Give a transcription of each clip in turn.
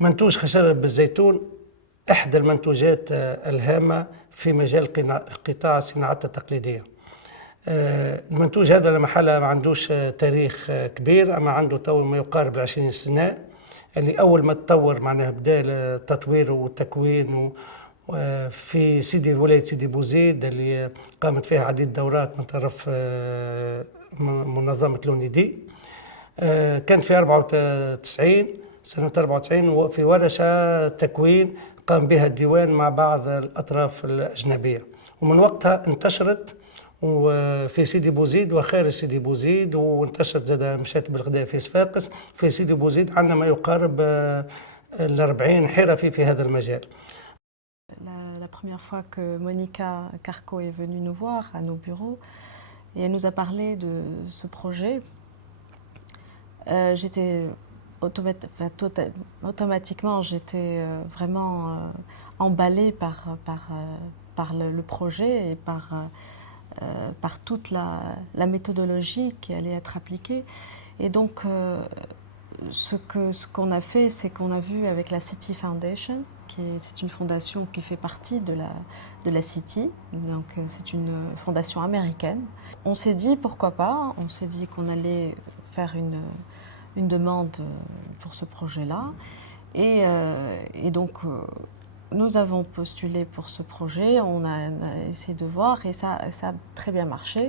منتوج خشب بالزيتون إحدى المنتوجات الهامة في مجال قطاع الصناعات التقليدية. المنتوج هذا لا محالة ما عندوش تاريخ كبير، أما عنده تو ما يقارب 20 سنة، اللي أول ما تطور معناها بدا التطوير والتكوين في ولاية سيدي بوزيد اللي قامت فيها عديد دورات من طرف منظمة لونيدي. كان في 94 سنة 94 وفي ورشة تكوين قام بها الديوان مع بعض الأطراف الأجنبية، ومن وقتها انتشرت وفي سيدي بوزيد وخارج سيدي بوزيد، وانتشرت زاد مشات بالغداء في صفاقس. في سيدي بوزيد عندنا ما يقارب 40 حرفي في هذا المجال. La première fois que Monica Carco est venue nous voir à nos bureaux et elle nous a parlé de ce projet, j'étais automatiquement vraiment emballée par le projet et par toute la méthodologie qui allait être appliquée. Et donc, ce qu'on a fait, c'est qu'on a vu avec la City Foundation, c'est une fondation qui fait partie de la City, donc c'est une fondation américaine. On s'est dit pourquoi pas, on s'est dit qu'on allait faire une demande pour ce projet-là. Et donc, nous avons postulé pour ce projet, on a essayé de voir et ça a très bien marché.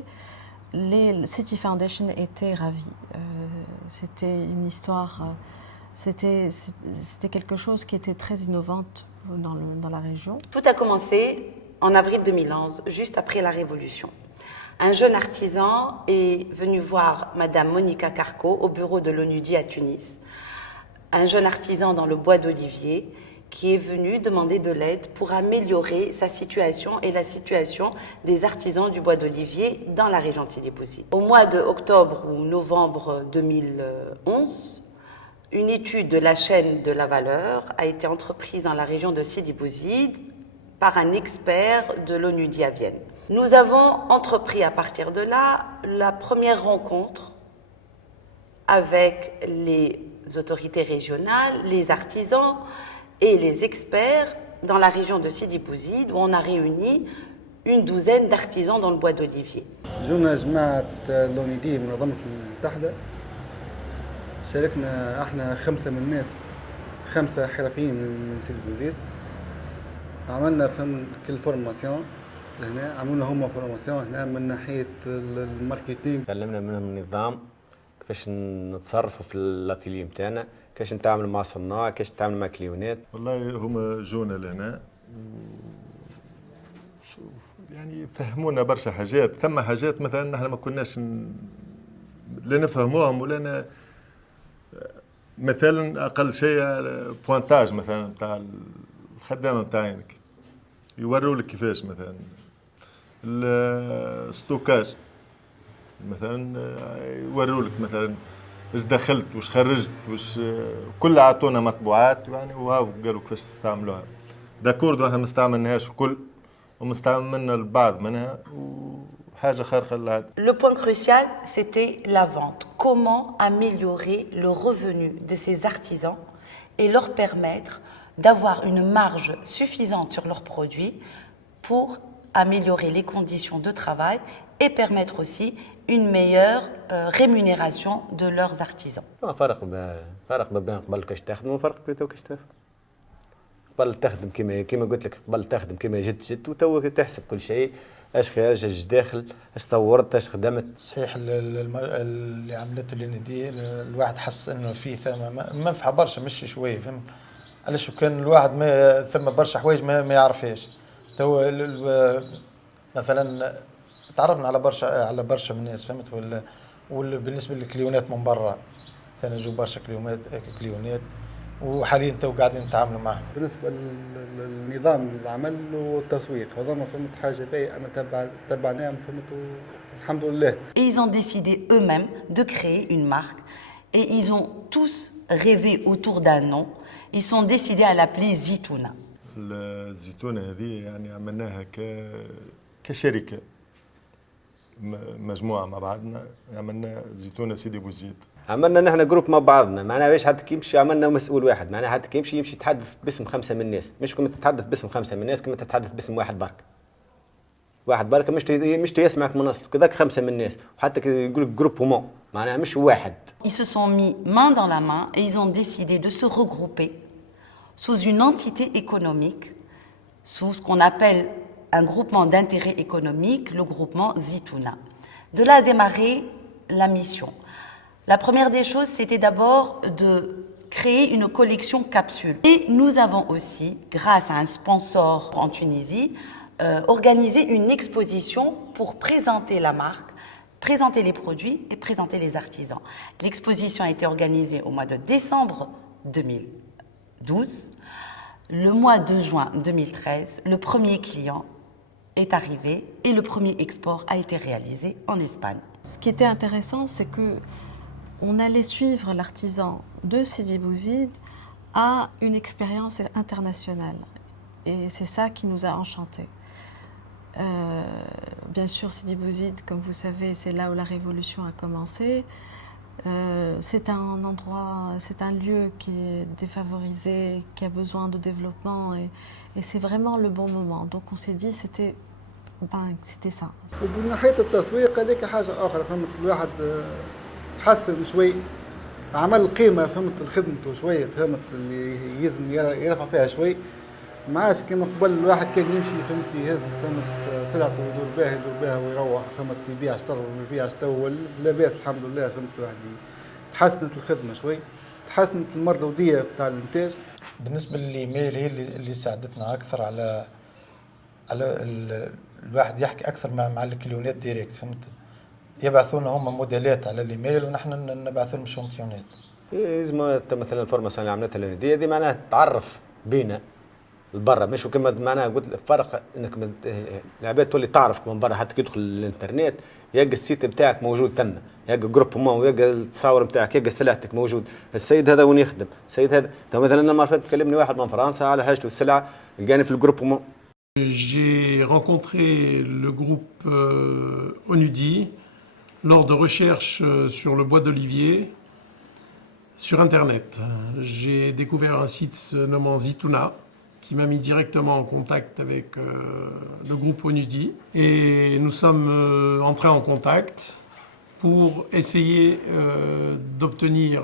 Les City Foundation étaient ravis. C'était une histoire, c'était quelque chose qui était très innovante dans la région. Tout a commencé en avril 2011, juste après la Révolution. Un jeune artisan est venu voir Madame Monica Carco au bureau de l'ONUDI à Tunis. Un jeune artisan dans le bois d'Olivier qui est venu demander de l'aide pour améliorer sa situation et la situation des artisans du bois d'Olivier dans la région de Sidi Bouzid. Au mois d'octobre ou novembre 2011, une étude de la chaîne de la valeur a été entreprise dans la région de Sidi Bouzid par un expert de l'ONUDI à Vienne. Nous avons entrepris à partir de là la première rencontre avec les autorités régionales, les artisans et les experts dans la région de Sidi Bouzid, où on a réuni une douzaine d'artisans dans le bois d'Olivier. جونا جماعة لونيدي من منظمة المتحدة، شاركنا احنا 5 من الناس، 5 حرفيين من سيدي بوزيد. عملنا فهم كل فورماسيون لهنا، عملنا هما فورماسيون هنا من ناحية الماركتينغ. تعلمنا منهم النظام كيفاش نتصرفوا في الاتيليه نتاعنا، كيفاش نتعاملوا مع صناع، كيفاش نتعاملوا مع كليونات. والله هما جونا لهنا يعني فهمونا برشا حاجات، ثم حاجات مثلا نحن ما كناش لا نفهموهم ولا مثلا اقل شيء بوانتاج مثلا نتاع الخدامه نتاعينك يوروا لك كيفاش مثلا الستوكاج مثلا يوروا لك مثلا واش دخلت واش خرجت واش كل عطونا مطبوعات يعني وهاو قالوا كيفاش تستعملوها. داكورد احنا ما استعملناهاش الكل ومستعملنا البعض منها وحاجه خارقه للعاده. Le point crucial, c'était la vente. Comment améliorer le revenu de ces artisans et leur permettre d'avoir une marge suffisante sur leurs produits pour améliorer les conditions de travail et permettre aussi une meilleure rémunération de leurs artisans. فرق ما بين قبل كاش تخدم وفرق بين تو كاش تخدم. قبل تخدم كيما قلت لك، قبل تخدم كيما جد وتو تحسب كل شيء، اش خارج اش داخل اش صورت اش خدمت. صحيح اللي عملته الندي الواحد حس انه في ثم منفعه برشا مش شويه، فهمت علاش؟ كان الواحد ما ثم برشا حوايج ما يعرفهاش. تو مثلا تعرفنا على برشا من الناس، فهمت؟ بالنسبه للكليونات من برا ثاني جو برشا كليونات وحاليا تو قاعدين نتعاملوا معهم. بالنسبه للنظام العمل والتسويق هذوما فهمت حاجه باهيه، انا تبعناهم فهمت الحمد لله. Et ils ont décidé eux-mêmes de créer une marque et ils ont tous rêvé autour d'un nom. Ils sont décidés à l'appeler Zitouna. الزيتونه هذه يعني عملناها كشركه مجموعه مع بعضنا عملنا زيتونه سيدي بوزيد. عملنا نحن جروب مع بعضنا، معناها باش حد يمشي عملنا مسؤول واحد، معناها حد يمشي يتحدث باسم 5 من الناس، مش كما تتحدث باسم 5 من الناس، كما تتحدث باسم واحد برك. واحد برك مش يسمعك من اصله كذاك 5 من الناس، وحتى يقول لك جروبومون معناها مش واحد. Ils se sont mis main dans la main et ils ont décidé de se regrouper sous une entité économique, sous ce qu'on appelle un groupement d'intérêt économique, le groupement Zitouna. De là a démarré la mission. La première des choses, c'était d'abord de créer une collection capsule. Et nous avons aussi, grâce à un sponsor en Tunisie, organisé une exposition pour présenter la marque, présenter les produits et présenter les artisans. L'exposition a été organisée au mois de décembre 2012. Le mois de juin 2013, le premier client est arrivé et le premier export a été réalisé en Espagne. Ce qui était intéressant, c'est que on allait suivre l'artisan de Sidi Bouzid à une expérience internationale. Et c'est ça qui nous a enchantés. Bien sûr, Sidi Bouzid, comme vous savez, c'est là où la révolution a commencé. C'est un endroit, c'est un lieu qui est défavorisé, qui a besoin de développement et c'est vraiment le bon moment. Donc on s'est dit c'était ça. ومن ناحية التسويق هذيك حاجة أخرى، فهمت الواحد تحسن شوي، عمل قيمة، فهمت لخدمته شوية، فهمت اللي يلزم يرفع فيها شوي. ما عادش كما قبل الواحد كان يمشي فهمت يهز فهمت سلعته يدور بها ويروح، فهمت يبيع اشترى ويبيع اشترى، لاباس الحمد لله، فهمت الواحد تحسنت الخدمة شوي، تحسنت المردودية بتاع الإنتاج. بالنسبة للإيميل هي اللي ساعدتنا أكثر على الواحد يحكي أكثر مع الكليونات ديريكت، فهمت؟ يبعثونا هم موديلات على الإيميل ونحن نبعث لهم شونتيونات. لازم مثلا الفورماسيون اللي عملتها الهندية دي معناها تعرف بينا البرا، مش كما معناها قلت الفرق انك العباد تولي تعرفك من برا، حتى كي تدخل الانترنت يلقى السيت بتاعك موجود تما، يلقى جروب مون، ويلقى التصاور بتاعك، يلقى سلعتك موجود، السيد هذا وين يخدم، السيد هذا مثلا انا مرة تكلمني واحد من فرنسا على حاجته السلعه لقاني في الجروب مون. J'ai rencontré le groupe Onudi lors de recherches sur le bois d'olivier sur Internet. J'ai découvert un site nommant Zitouna qui m'a mis directement en contact avec le groupe Onudi. Et nous sommes entrés en contact pour essayer d'obtenir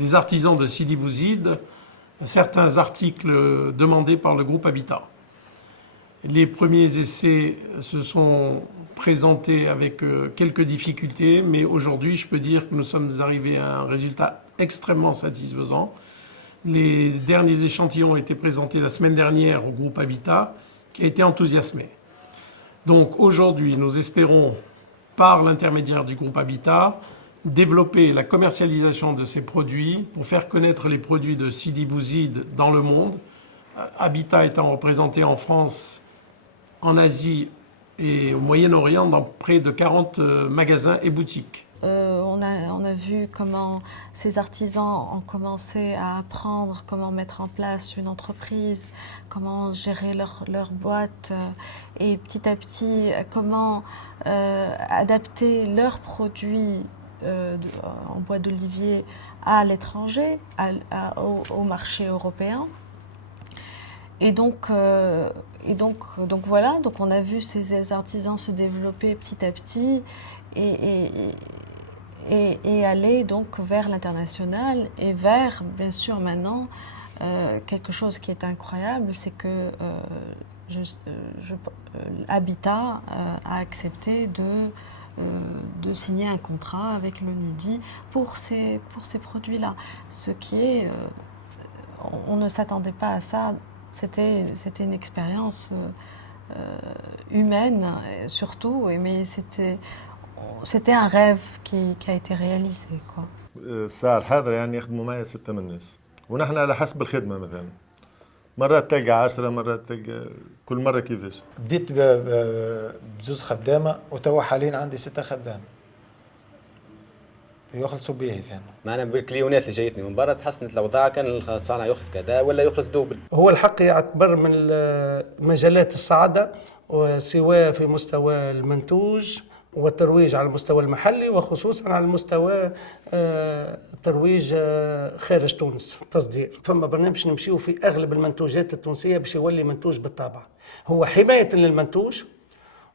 des artisans de Sidi Bouzid certains articles demandés par le groupe Habitat. Les premiers essais se sont présentés avec quelques difficultés, mais aujourd'hui, je peux dire que nous sommes arrivés à un résultat extrêmement satisfaisant. Les derniers échantillons ont été présentés la semaine dernière au groupe Habitat, qui a été enthousiasmé. Donc aujourd'hui, nous espérons, par l'intermédiaire du groupe Habitat, développer la commercialisation de ces produits pour faire connaître les produits de Sidi Bouzid dans le monde. Habitat étant représenté en France, en Asie et au Moyen-Orient dans près de 40 magasins et boutiques. On a vu comment ces artisans ont commencé à apprendre comment mettre en place une entreprise, comment gérer leur boîte et petit à petit comment adapter leurs produits en bois d'olivier à l'étranger, au marché européen. Et donc voilà, donc on a vu ces artisans se développer petit à petit et aller donc vers l'international et vers, bien sûr, maintenant, quelque chose qui est incroyable, c'est que Habitat a accepté de signer un contrat avec l'ONUDI pour ces produits-là. Ce qui est... on ne s'attendait pas à ça. C'était une expérience humaine surtout, mais c'était un rêve qui a été réalisé, quoi. الساعة الحاضرة يعني يخدموا معي 6 من الناس، ونحن على حسب الخدمة مثلا مرات تلقى 10 مرات تلقى كل مرة كيفاش. بديت بزوز خدامة وتوا حاليا عندي 6 خدامة يخلصوا به ثاني. معنا بالكليونات اللي جايتني من برا تحسنت الاوضاع، كان الصانع يخلص كذا ولا يخلص دوبل. هو الحق يعتبر من مجالات السعادة، وسواء في مستوى المنتوج والترويج على المستوى المحلي وخصوصا على المستوى ترويج خارج تونس، تصدير. فما برنامج نمشيو في أغلب المنتوجات التونسية باش يولي منتوج بالطبع، هو حماية للمنتوج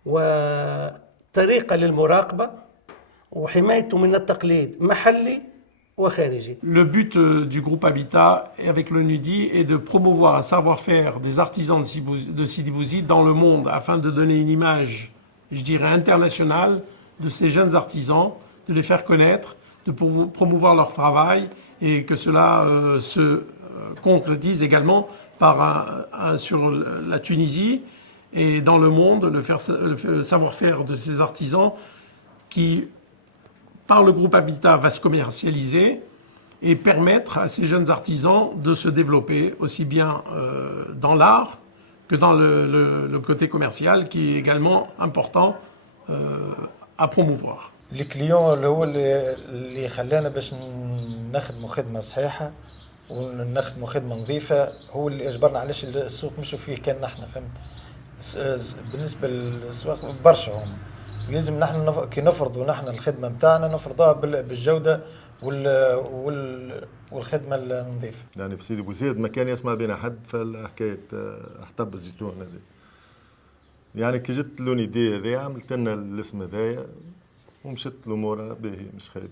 وطريقة للمراقبة وحمايته من التقليد محلي وخارجي. Le but du groupe Habitat avec le NUDI est de promouvoir un savoir-faire des artisans de Sidi Bouzid dans le monde afin de donner une image, je dirais, internationale de ces jeunes artisans, de les faire connaître, de promouvoir leur travail et que cela se concrétise également sur la Tunisie et dans le monde, le savoir-faire de ces artisans qui, par le groupe Habitat, va se commercialiser et permettre à ces jeunes artisans de se développer aussi bien dans l'art que dans le côté commercial qui est également important à promouvoir. الكليون اللي هو اللي خلانا باش نخدموا خدمه صحيحه ونخدموا خدمه نظيفه، هو اللي اجبرنا علاش السوق مشوا فيه كان نحن فهمت. بالنسبه للسواق برشا هم لازم نحن كي نفرضوا نحن الخدمه نتاعنا نفرضوها بالجوده والخدمه النظيفه. يعني في سيدي بوزيد ما كان يسمع بينا حد في حكايه حطب الزيتون هذه. يعني كي جت لوني دي هذه عملت لنا الاسم هذايا ومشت الامور باهي مش خايبه.